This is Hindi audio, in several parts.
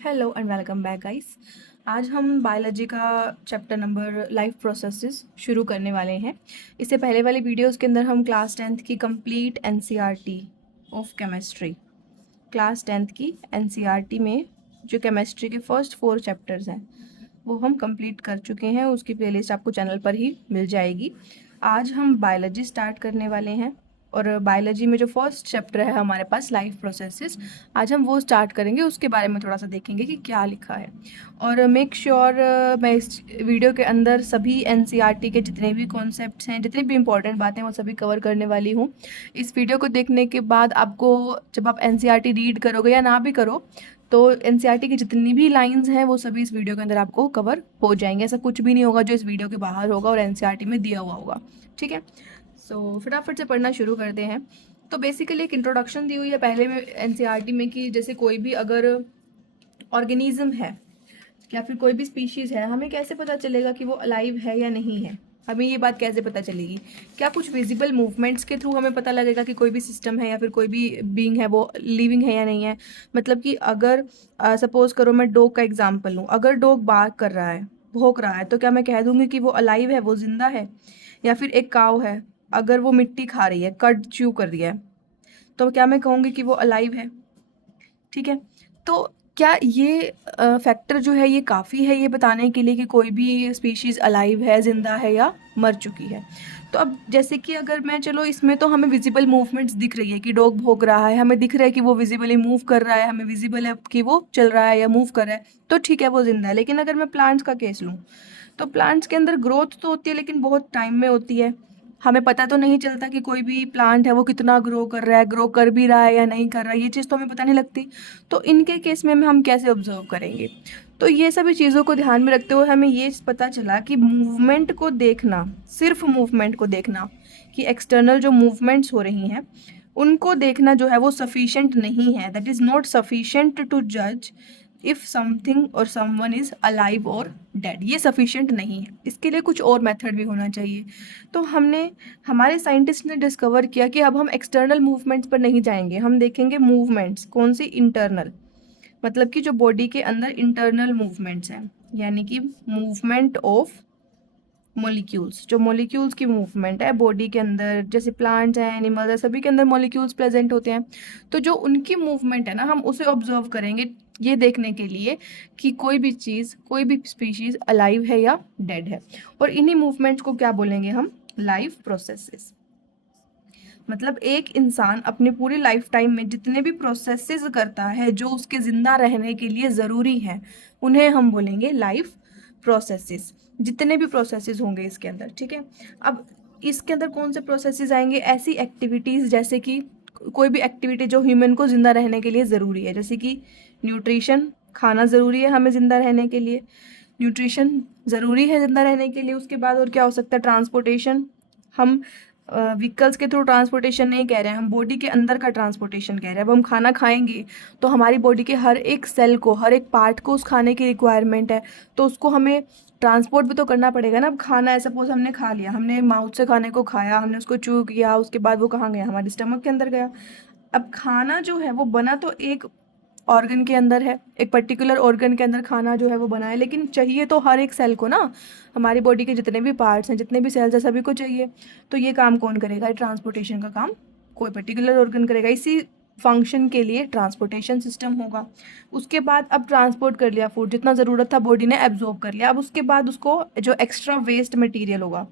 Hello and welcome back guys. आज हम बायोलॉजी का चैप्टर नंबर लाइफ प्रोसेसेस शुरू करने वाले हैं। इससे पहले वाले वीडियोस के अंदर हम क्लास 10th की कंप्लीट एनसीईआरटी ऑफ केमिस्ट्री में जो केमिस्ट्री के फर्स्ट 4 चैप्टर्स हैं वो हम कंप्लीट कर चुके हैं। उसकी प्लेलिस्ट आपको चैनल पर ही मिल जाएगी। आज हम बायोलॉजी स्टार्ट करने वाले हैं और बायोलॉजी में जो फर्स्ट चैप्टर है हमारे पास लाइफ प्रोसेसेस, आज हम वो स्टार्ट करेंगे। उसके बारे में थोड़ा सा देखेंगे कि क्या लिखा है। और मेक श्योर मैं इस वीडियो के अंदर सभी एनसीईआरटी के जितने भी कॉन्सेप्ट्स हैं, जितनी भी इंपॉर्टेंट बातें, वो सभी कवर करने वाली हूँ। इस वीडियो को देखने के बाद आपको, जब आप एनसीईआरटी रीड करोगे या ना भी करो, तो एनसीईआरटी की जितनी भी लाइंस हैं वो सभी इस वीडियो के अंदर आपको कवर हो जाएंगे। ऐसा कुछ भी नहीं होगा जो इस वीडियो के बाहर होगा और एनसीईआरटी में दिया हुआ होगा। ठीक है, सो फटाफट से पढ़ना शुरू करते हैं। तो बेसिकली एक इंट्रोडक्शन दी हुई है पहले में एनसीईआरटी में कि जैसे कोई भी अगर ऑर्गेनिज्म है या फिर कोई भी स्पीशीज़ है, हमें कैसे पता चलेगा कि वो अलाइव है या नहीं है। हमें ये बात कैसे पता चलेगी? क्या कुछ विजिबल मूवमेंट्स के थ्रू हमें पता लगेगा कि कोई भी सिस्टम है या फिर कोई भी बीइंग है वो लिविंग है या नहीं है। मतलब कि अगर सपोज करो मैं डॉग का एग्जांपल लूँ, अगर डॉग बार्क कर रहा है, भौंक रहा है, तो क्या मैं कह दूंगी कि वो अलाइव है, वो जिंदा है? या फिर एक काव है, अगर वो मिट्टी खा रही है, कड च्यू कर रही है, तो क्या मैं कहूँगी कि वो अलाइव है? ठीक है, तो क्या ये फैक्टर जो है ये काफ़ी है ये बताने के लिए कि कोई भी स्पीशीज़ अलाइव है, ज़िंदा है या मर चुकी है? तो अब जैसे कि अगर मैं, चलो इसमें तो हमें विजिबल मूवमेंट्स दिख रही है कि डॉग भौंक रहा है, हमें दिख रहा है कि वो विजिबली मूव कर रहा है, हमें विजिबल है कि वो चल रहा है या मूव कर रहा है, तो ठीक है, वो ज़िंदा है। लेकिन अगर मैं प्लांट्स का केस लूँ, तो प्लांट्स के अंदर ग्रोथ तो होती है लेकिन बहुत टाइम में होती है। हमें पता तो नहीं चलता कि कोई भी प्लांट है वो कितना ग्रो कर रहा है, ग्रो कर भी रहा है या नहीं कर रहा है, ये चीज़ तो हमें पता नहीं लगती। तो इनके केस में हम कैसे ऑब्जर्व करेंगे? तो ये सभी चीज़ों को ध्यान में रखते हुए हमें ये पता चला कि मूवमेंट को देखना, सिर्फ मूवमेंट को देखना, कि एक्सटर्नल जो मूवमेंट्स हो रही हैं उनको देखना जो है वो सफिशेंट नहीं है। That is not sufficient to जज इफ़ समथिंग और समवन इज़ अलाइव और डेड। ये सफिशेंट नहीं है, इसके लिए कुछ और मेथड भी होना चाहिए। तो हमारे साइंटिस्ट ने डिस्कवर किया कि अब हम एक्सटर्नल मूवमेंट्स पर नहीं जाएंगे, हम देखेंगे मूवमेंट्स कौन सी, इंटरनल, मतलब कि जो बॉडी के अंदर इंटरनल मूवमेंट्स हैं, यानी कि मूवमेंट ऑफ मॉलिक्यूल्स। जो मॉलिक्यूल्स की मूवमेंट है बॉडी के अंदर, जैसे प्लांट्स हैं, एनिमल्स हैं, सभी के अंदर मॉलिक्यूल्स प्रेजेंट होते हैं। तो जो उनकी मूवमेंट है ना, हम उसे ऑब्जर्व करेंगे ये देखने के लिए कि कोई भी चीज़, कोई भी स्पीशीज अलाइव है या डेड है। और इन्हीं मूवमेंट्स को क्या बोलेंगे हम? Life processes. मतलब एक इंसान अपनी पूरी लाइफ टाइम में जितने भी प्रोसेसेस करता है जो उसके ज़िंदा रहने के लिए ज़रूरी हैं, उन्हें हम बोलेंगे लाइफ प्रोसेसेस। जितने भी प्रोसेसेस होंगे इसके अंदर, ठीक है। अब इसके अंदर कौन से प्रोसेसेस आएंगे? ऐसी एक्टिविटीज़ जैसे कि कोई भी एक्टिविटी जो ह्यूमन को ज़िंदा रहने के लिए ज़रूरी है, जैसे कि न्यूट्रिशन, खाना ज़रूरी है हमें ज़िंदा रहने के लिए, न्यूट्रिशन ज़रूरी है ज़िंदा रहने के लिए। उसके बाद और क्या हो सकता है? ट्रांसपोर्टेशन। हम व्हीकल्स के थ्रू ट्रांसपोर्टेशन नहीं कह रहे हैं, हम बॉडी के अंदर का ट्रांसपोर्टेशन कह रहे हैं। अब हम खाना खाएंगे तो हमारी बॉडी के हर एक सेल को, हर एक पार्ट को उस खाने की रिक्वायरमेंट है, तो उसको हमें ट्रांसपोर्ट भी तो करना पड़ेगा ना। अब खाना है, सपोज हमने खा लिया, हमने माउथ से खाने को खाया, हमने उसको च्यू किया, उसके बाद वो कहाँ गया? हमारे स्टमक के अंदर गया। अब खाना जो है वो बना तो एक ऑर्गन के अंदर है, एक पर्टिकुलर ऑर्गन के अंदर खाना जो है वो बना है, लेकिन चाहिए तो हर एक सेल को ना। हमारी बॉडी के जितने भी पार्ट्स हैं, जितने भी सेल्स हैं, सभी को चाहिए। तो ये काम कौन करेगा? ट्रांसपोर्टेशन का काम कोई पर्टिकुलर ऑर्गन करेगा। इसी फंक्शन के लिए ट्रांसपोर्टेशन सिस्टम होगा। उसके बाद अब ट्रांसपोर्ट कर लिया फूड, जितना ज़रूरत था बॉडी ने एब्जॉर्ब कर लिया। अब उसके बाद उसको जो एक्स्ट्रा वेस्ट मटेरियल होगा,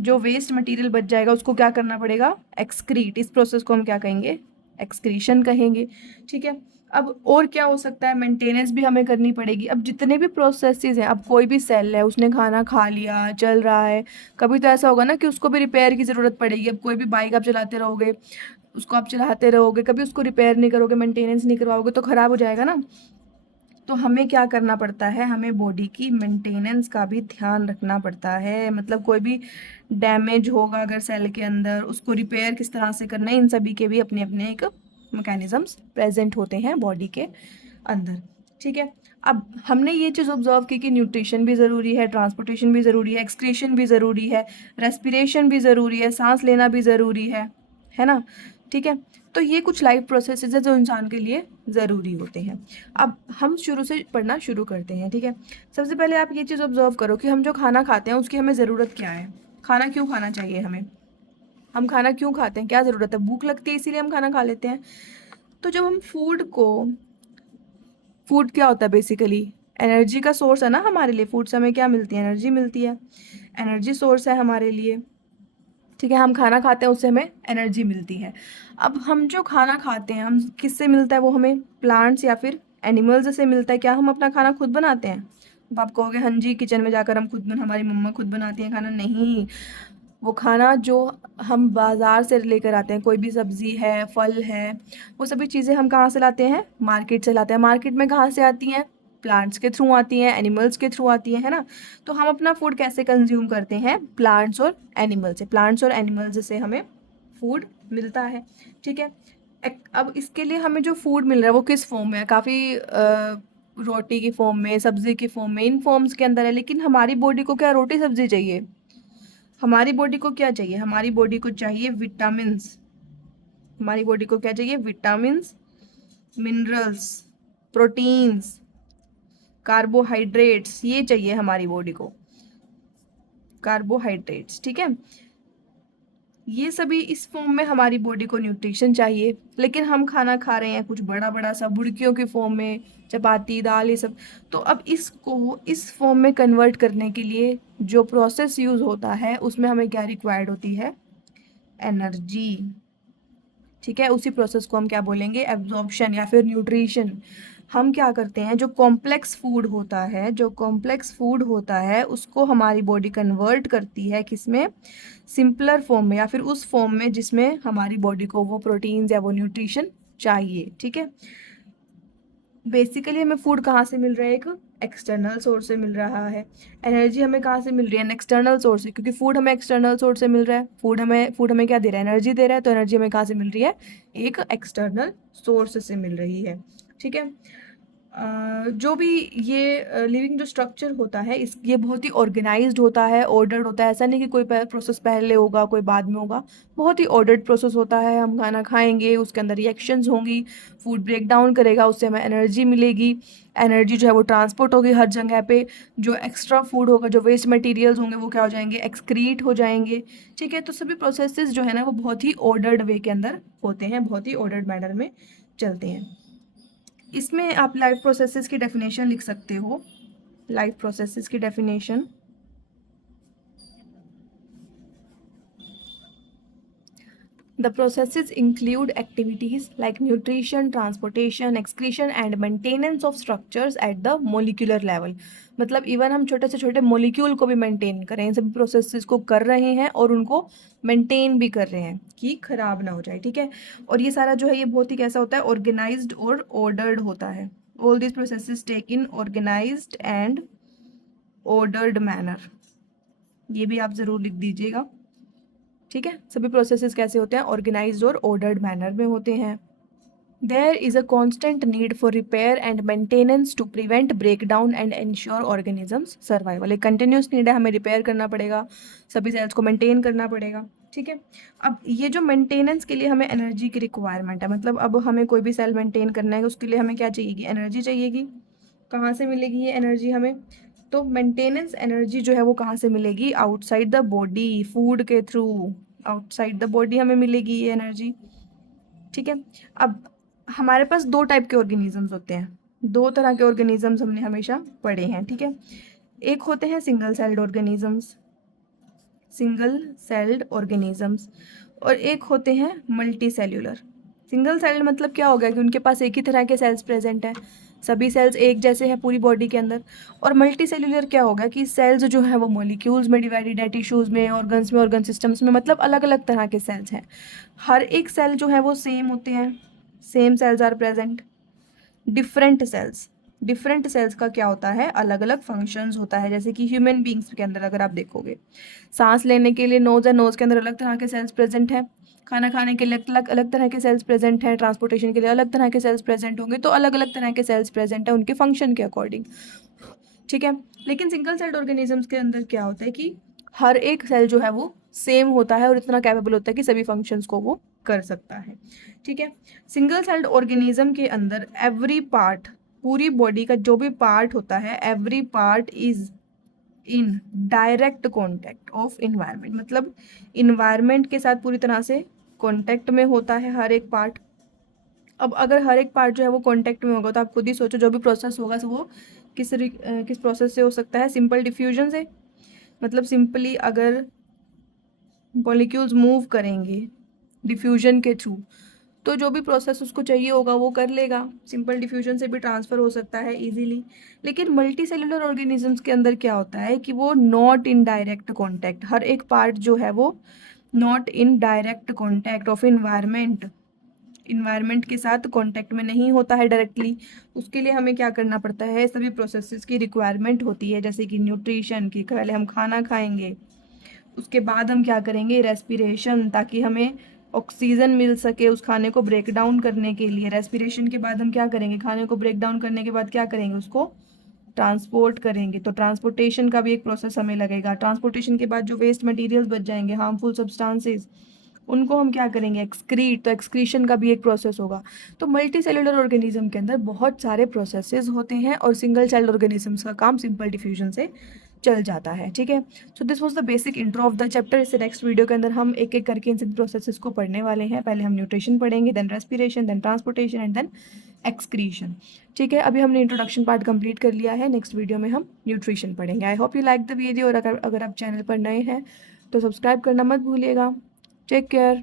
जो वेस्ट मटेरियल बच जाएगा, उसको क्या करना पड़ेगा? एक्सक्रीट। इस प्रोसेस को हम क्या कहेंगे? एक्सक्रीशन कहेंगे। ठीक है, अब और क्या हो सकता है? मेंटेनेंस भी हमें करनी पड़ेगी। अब जितने भी प्रोसेसेस हैं, अब कोई भी सेल है, उसने खाना खा लिया, चल रहा है, कभी तो ऐसा होगा ना कि उसको भी रिपेयर की ज़रूरत पड़ेगी। अब कोई भी बाइक आप चलाते रहोगे, उसको आप चलाते रहोगे, कभी उसको रिपेयर नहीं करोगे, मेंटेनेंस नहीं करवाओगे, तो ख़राब हो जाएगा ना। तो हमें क्या करना पड़ता है? हमें बॉडी की मेंटेनेंस का भी ध्यान रखना पड़ता है। मतलब कोई भी डैमेज होगा अगर सेल के अंदर, उसको रिपेयर किस तरह से करना है, इन सभी के भी अपने अपने एक मैकेनिज़म्स प्रेजेंट होते हैं बॉडी के अंदर। ठीक है, अब हमने ये चीज़ ऑब्जर्व की कि न्यूट्रिशन भी ज़रूरी है, ट्रांसपोर्टेशन भी ज़रूरी है, एक्सक्रीशन भी ज़रूरी है, रेस्पिरेशन भी ज़रूरी है, सांस लेना भी ज़रूरी है ना? ठीक है, तो ये कुछ लाइफ प्रोसेसेस है जो इंसान के लिए ज़रूरी होते हैं। अब हम शुरू से पढ़ना शुरू करते हैं, ठीक है। सबसे पहले आप ये चीज़ ऑब्जर्व करो कि हम जो खाना खाते हैं उसकी हमें ज़रूरत क्या है। खाना क्यों खाना चाहिए हमें, हम खाना क्यों खाते हैं, क्या ज़रूरत है, भूख लगती है इसीलिए हम खाना खा लेते हैं। तो जब हम फूड क्या होता है बेसिकली, एनर्जी का सोर्स है ना हमारे लिए। फूड से हमें क्या मिलती है, एनर्जी मिलती है, एनर्जी सोर्स है हमारे लिए, ठीक है। हम खाना खाते हैं उससे हमें एनर्जी मिलती है। अब हम जो खाना खाते हैं हम किससे मिलता है, वो हमें प्लांट्स या फिर एनिमल्स से मिलता है। क्या हम अपना खाना खुद बनाते हैं? अब आप कहोगे हाँ जी किचन में जाकर हम हमारी मम्मा खुद बनाती हैं खाना। नहीं, वो खाना जो हम बाज़ार से लेकर आते हैं, कोई भी सब्ज़ी है, फल है, वो सभी चीज़ें हम कहाँ से लाते हैं, मार्केट से लाते हैं। मार्केट में कहाँ से आती हैं, प्लांट्स के थ्रू आती हैं, एनिमल्स के थ्रू आती हैं, है ना। तो हम अपना फूड कैसे कंज्यूम करते हैं, प्लांट्स और एनिमल से। प्लांट्स और एनिमल्स से हमें फूड मिलता है, ठीक है। अब इसके लिए हमें जो फूड मिल रहा है वो किस फॉर्म में है, काफ़ी रोटी की फॉर्म में, सब्ज़ी की फॉर्म में, इन फॉर्म्स के अंदर है। लेकिन हमारी बॉडी को क्या रोटी सब्ज़ी चाहिए, हमारी बॉडी को क्या चाहिए, हमारी बॉडी को चाहिए विटामिन्स। हमारी बॉडी को क्या चाहिए, विटामिन्स, मिनरल्स, प्रोटीन्स, कार्बोहाइड्रेट्स, ये चाहिए हमारी बॉडी को, कार्बोहाइड्रेट्स, ठीक है। ये सभी इस फॉर्म में हमारी बॉडी को न्यूट्रिशन चाहिए। लेकिन हम खाना खा रहे हैं कुछ बड़ा बड़ा सा बुर्कियों के फॉर्म में, चपाती दाल ये सब। तो अब इसको इस फॉर्म में कन्वर्ट करने के लिए जो प्रोसेस यूज़ होता है उसमें हमें क्या रिक्वायर्ड होती है, एनर्जी, ठीक है। उसी प्रोसेस को हम क्या बोलेंगे, एब्जॉर्प्शन या फिर न्यूट्रिशन। हम क्या करते हैं, जो कॉम्प्लेक्स फूड होता है, जो कॉम्प्लेक्स फूड होता है उसको हमारी बॉडी कन्वर्ट करती है किसमें, सिंपलर फॉर्म में या फिर उस फॉर्म में जिसमें हमारी बॉडी को वो प्रोटीन्स या वो न्यूट्रिशन चाहिए, ठीक है। बेसिकली हमें फूड कहाँ से मिल रहा है, एक एक्सटर्नल सोर्स से मिल रहा है। एनर्जी हमें कहाँ से मिल रही है, एक्सटर्नल सोर्स से, क्योंकि फूड हमें एक्सटर्नल सोर्स से मिल रहा है। फूड हमें क्या दे रहा है, एनर्जी दे रहा है। तो एनर्जी हमें कहाँ से मिल रही है, एक एक्सटर्नल सोर्स से मिल रही है, ठीक है। जो भी ये लिविंग जो स्ट्रक्चर होता है ये बहुत ही ऑर्गेनाइज्ड होता है, ऑर्डर्ड होता है। ऐसा नहीं कि कोई प्रोसेस पहले होगा कोई बाद में होगा, बहुत ही ऑर्डर्ड प्रोसेस होता है। हम खाना खाएंगे, उसके अंदर रिएक्शंस होंगी, फूड ब्रेक डाउन करेगा, उससे हमें एनर्जी मिलेगी। एनर्जी जो है वो ट्रांसपोर्ट होगी हर जगह पे। जो एक्स्ट्रा फूड होगा, जो वेस्ट मटेरियल्स होंगे वो क्या हो जाएंगे, एक्सक्रीट हो जाएंगे, ठीक है। तो सभी प्रोसेसेस जो है ना वो बहुत ही ऑर्डर्ड वे के अंदर होते हैं, बहुत ही ऑर्डर्ड मैनर में चलते हैं। इसमें आप लाइफ प्रोसेसेस की डेफिनेशन लिख सकते हो। लाइफ प्रोसेसेस की definition, the processes include activities like nutrition, transportation, excretion and maintenance of structures at the molecular level। मतलब इवन हम छोटे से छोटे मोलिक्यूल को भी मेंटेन करें, इन सभी प्रोसेसेस को कर रहे हैं और उनको मेंटेन भी कर रहे हैं कि खराब ना हो जाए, ठीक है। और ये सारा जो है ये बहुत ही कैसा होता है, ऑर्गेनाइज्ड और ऑर्डर्ड होता है। All this processes take in organized and ordered manner, ये भी आप ज़रूर लिख दीजिएगा, ठीक है। सभी प्रोसेसेस कैसे होते हैं, ऑर्गेनाइज्ड और ऑर्डर्ड मैनर में होते हैं। There is a constant need for repair and maintenance to prevent break down and ensure organisms survival. एक कंटिन्यूस नीड है, हमें रिपेयर करना पड़ेगा, सभी सेल्स को मेंटेन करना पड़ेगा, ठीक है। अब ये जो मेंटेनेंस के लिए हमें एनर्जी की रिक्वायरमेंट है, मतलब अब हमें कोई भी सेल मेंटेन करना है उसके लिए हमें क्या चाहिएगी, एनर्जी चाहिएगी। कहाँ से मिलेगी ये एनर्जी हमें, तो मेंटेनेंस एनर्जी जो है वो कहाँ से मिलेगी, आउटसाइड द बॉडी, फूड के थ्रू आउटसाइड द बॉडी हमें मिलेगी ये एनर्जी, ठीक है। अब हमारे पास दो टाइप के ऑर्गेनिजम्स होते हैं, दो तरह के ऑर्गेनिजम्स हमने हमेशा पढ़े हैं, ठीक है। एक होते हैं single celled organisms, single celled organisms, और एक होते हैं मल्टी सेल्यूलर। सिंगल सेल्ड मतलब क्या हो गया कि उनके पास एक ही तरह के सेल्स प्रेजेंट है, सभी सेल्स एक जैसे हैं पूरी बॉडी के अंदर। और मल्टी सेल्यूलर क्या होगा कि सेल्स जो है वो मॉलिक्यूल्स में डिवाइडेड है, टिश्यूज़ में, ऑर्गन्स में, ऑर्गन सिस्टम्स में, मतलब अलग अलग तरह के सेल्स हैं। हर एक सेल जो है वो सेम होते हैं, same cells are present. Different cells का क्या होता है, अलग अलग फंक्शंस होता है। जैसे कि ह्यूमन बींग्स के अंदर अगर आप देखोगे, सांस लेने के लिए नोज है, नोज के अंदर अलग तरह के सेल्स प्रेजेंट हैं। खाना खाने के लिए अलग अलग तरह के सेल्स प्रेजेंट हैं। ट्रांसपोर्टेशन के लिए अलग तरह के सेल्स प्रेजेंट होंगे। तो अलग अलग तरह के सेल्स प्रेजेंट हैं उनके फंक्शन के अकॉर्डिंग, ठीक है। लेकिन सिंगल सेल्ड ऑर्गेनिजम्स के अंदर क्या होता है कि हर एक सेल जो है वो सेम होता है और इतना कैपेबल होता है कि सभी फंक्शंस को वो कर सकता है। ठीक है, सिंगल सेल्ड ऑर्गेनिज्म के अंदर एवरी पार्ट, पूरी बॉडी का जो भी पार्ट होता है, every part is in direct contact of environment, मतलब इन्वायरमेंट के साथ पूरी तरह से कॉन्टैक्ट में होता है हर एक पार्ट। अब अगर हर एक पार्ट जो है वो कॉन्टैक्ट में होगा तो आप खुद ही सोचो जो भी प्रोसेस होगा वो किस प्रोसेस से हो सकता है, सिंपल डिफ्यूजन से। मतलब सिंपली अगर मॉलिक्यूल्स मूव करेंगे डिफ्यूजन के थ्रू तो जो भी प्रोसेस उसको चाहिए होगा वो कर लेगा। सिंपल डिफ्यूजन से भी ट्रांसफ़र हो सकता है इजीली। लेकिन मल्टी सेलुलर ऑर्गेनिजम्स के अंदर क्या होता है कि वो नॉट इन डायरेक्ट कॉन्टैक्ट, हर एक पार्ट जो है वो not in direct contact of environment, environment के साथ कॉन्टैक्ट में नहीं होता है डायरेक्टली। उसके लिए हमें क्या करना पड़ता है, सभी प्रोसेसेस की रिक्वायरमेंट होती है, जैसे कि न्यूट्रिशन की, पहले हम खाना खाएंगे, उसके बाद हम क्या करेंगे, रेस्पिरेशन, ताकि हमें ऑक्सीजन मिल सके उस खाने को ब्रेक डाउन करने के लिए। रेस्पिरेशन के बाद हम क्या करेंगे, खाने को ब्रेक डाउन करने के बाद क्या करेंगे, उसको ट्रांसपोर्ट करेंगे, तो ट्रांसपोर्टेशन का भी एक प्रोसेस हमें लगेगा। ट्रांसपोर्टेशन के बाद जो वेस्ट मटेरियल्स बच जाएंगे, हार्मफुल सब्सटेंसेस, उनको हम क्या करेंगे, एक्सक्रीट, तो एक्सक्रीशन का भी एक प्रोसेस होगा। तो मल्टी सेलुलर ऑर्गेनिज्म के अंदर बहुत सारे प्रोसेसेस होते हैं और सिंगल सेल्ड ऑर्गेनिजम्स का काम सिंपल डिफ्यूजन से चल जाता है। ठीक है, so this was the basic intro of the chapter. इससे नेक्स्ट वीडियो के अंदर हम एक एक करके इन सभी प्रोसेसेस को पढ़ने वाले हैं। पहले हम न्यूट्रिशन पढ़ेंगे, then respiration, then transportation and then excretion. ठीक है, अभी हमने इंट्रोडक्शन पार्ट कंप्लीट कर लिया है, नेक्स्ट वीडियो में हम न्यूट्रिशन पढ़ेंगे। I hope you like the video, और अगर आप चैनल पर नए हैं तो सब्सक्राइब करना मत भूलिएगा। Take care.